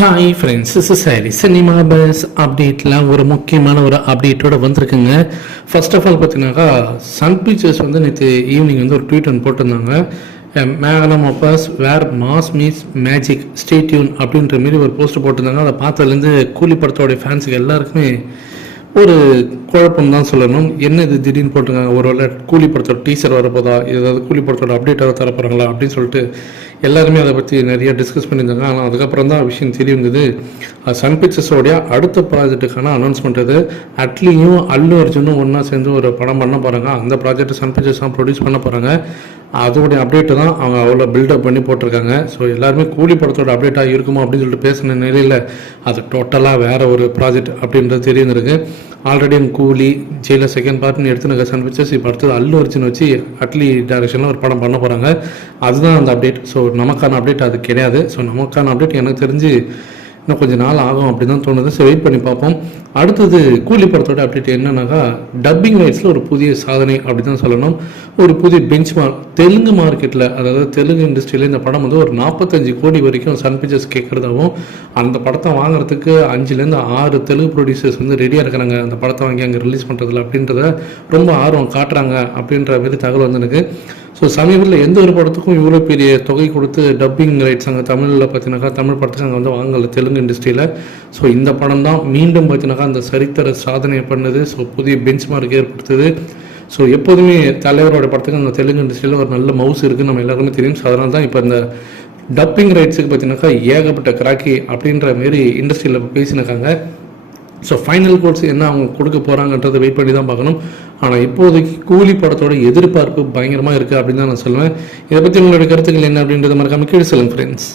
Hi friends is சாரி cinema buzz அப்டேட்டில் ஒரு முக்கியமான ஒரு அப்டேட்டோட வந்திருக்குங்க. ஃபர்ஸ்ட் ஆஃப் ஆல் பார்த்தீங்கன்னாக்கா சன் பிக்சர்ஸ் வந்து நேற்று ஈவினிங் வந்து ஒரு ட்வீட் ஒன்று போட்டிருந்தாங்க. Magnum opus where mass meets magic stay tuned அப்படின்ற மாரி ஒரு போஸ்ட் போட்டிருந்தாங்க. அதை பார்த்ததுலேருந்து கூலி படத்தோடைய ஃபேன்ஸுக்கு எல்லாருக்குமே ஒரு குழப்பம் தான் சொல்லணும். என்ன இது திடீர்னு போட்டிருக்காங்க? ஒருவேளை கூலி படத்தோட டீசர் வரப்போதா? ஏதாவது கூலி படத்தோட அப்டேட் வர தர போகிறாங்களா அப்படின்னு சொல்லிட்டு எல்லாருமே அதை பற்றி நிறைய டிஸ்கஸ் பண்ணியிருந்தாங்க. ஆனால் அதுக்கப்புறம் தான் விஷயம் தெரிய வந்தது சன் பிக்சர்ஸோடைய அடுத்த ப்ராஜெக்ட்டுக்கான அனௌன்ஸ்மெண்ட் அது. அட்லியும் அல்லு அர்ஜுனும் ஒன்றா சேர்ந்து ஒரு படம் பண்ண போகிறாங்க அந்த ப்ராஜெக்ட் சன் பிக்சர்ஸ் தான் ப்ரொடியூஸ் பண்ண போகிறாங்க அதோடைய அப்டேட்டு தான் அவங்க அவ்வளோ பில்டப் பண்ணி போட்டிருக்காங்க. ஸோ எல்லாருமே கூலி படத்தோட அப்டேட்டாக இருக்குமா அப்படின்னு சொல்லிட்டு பேசின நிலையில் அது டோட்டலாக வேறு ஒரு ப்ராஜெக்ட் அப்படின்றது தெரிஞ்சிருக்கு ஆல்ரெடி கூலி ஜெயில செகண்ட் பார்ட்னு எடுத்துன சன் பிக்சர்ஸ் இப்போ அடுத்தது அல்லு அர்ஜுன் வச்சு அட்லி டைரக்ஷனில் ஒரு படம் பண்ண போகிறாங்க அதுதான் அந்த அப்டேட் ஸோ நமக்கான அப்டேட் அது கிடையாது. ஸோ நமக்கான அப்டேட் எனக்கு தெரிஞ்சு இன்னும் கொஞ்சம் நாள் ஆகும் அப்படின்னு தான் தோணுது. சரி வெயிட் பண்ணி பார்ப்போம். அடுத்தது கூலி படத்தோட அப்டேட் என்னன்னாக்கா டப்பிங் ரைட்ஸில் ஒரு புதிய சாதனை அப்படி தான் சொல்லணும். ஒரு புதிய பெஞ்ச் மார்க் தெலுங்கு மார்க்கெட்டில் அதாவது தெலுங்கு இண்டஸ்ட்ரியில் இந்த படம் வந்து ஒரு நாற்பத்தஞ்சு கோடி வரைக்கும் சன் பிக்சர்ஸ் கேட்குறதாவும் அந்த படத்தை வாங்குறதுக்கு அஞ்சுலேருந்து ஆறு தெலுங்கு ப்ரொடியூசர்ஸ் வந்து ரெடியாக இருக்கிறாங்க. அந்த படத்தை வாங்கி அங்கே ரிலீஸ் பண்ணுறதுல அப்படின்றத ரொம்ப ஆர்வம் காட்டுறாங்க அப்படின்ற மாதிரி தகவல் வந்து எனக்கு ஸோ சமீபத்தில் எந்த ஒரு படத்துக்கும் இவ்வளோ பெரிய தொகை கொடுத்து டப்பிங் ரைட்ஸ் அங்கே தமிழில் பார்த்தீங்கன்னாக்கா தமிழ் படத்துக்கு அங்கே வந்து வாங்கல தெலுங்கு இண்டஸ்ட்ரியில் ஸோ இந்த படம் தான் மீண்டும் பார்த்தீங்கன்னாக்கா அந்த சரித்திர சாதனையை பண்ணுது. ஸோ புதிய பெஞ்ச் மார்க் ஏற்படுத்துது. ஸோ எப்போதுமே தலைவரோட படத்துக்கு அந்த தெலுங்கு இண்டஸ்ட்ரியில் ஒரு நல்ல மவுஸ் இருக்குது நம்ம எல்லாருமே தெரியும். ஸோ அதனால தான் இப்போ இந்த டப்பிங் ரைட்ஸுக்கு பார்த்தீங்கன்னாக்கா ஏகப்பட்ட கிராக்கி அப்படின்ற மாரி இண்டஸ்ட்ரியில் பேசினாக்காங்க ஸோ ஃபைனல் கோட்ஸ் என்ன அவங்க கொடுக்க போகிறாங்கன்றதை வெயிட் பண்ணி தான் பார்க்கணும். ஆனால் இப்போதைக்கு கூலி படத்தோட எதிர்பார்ப்பு பயங்கரமாக இருக்குது அப்படின்னு தான் நான் சொல்லுவேன். இதை பற்றி உங்களுடைய கருத்துக்கள் என்ன அப்படின்றத மறக்காமல் கீழே சொல்லுங்கள் ஃப்ரெண்ட்ஸ்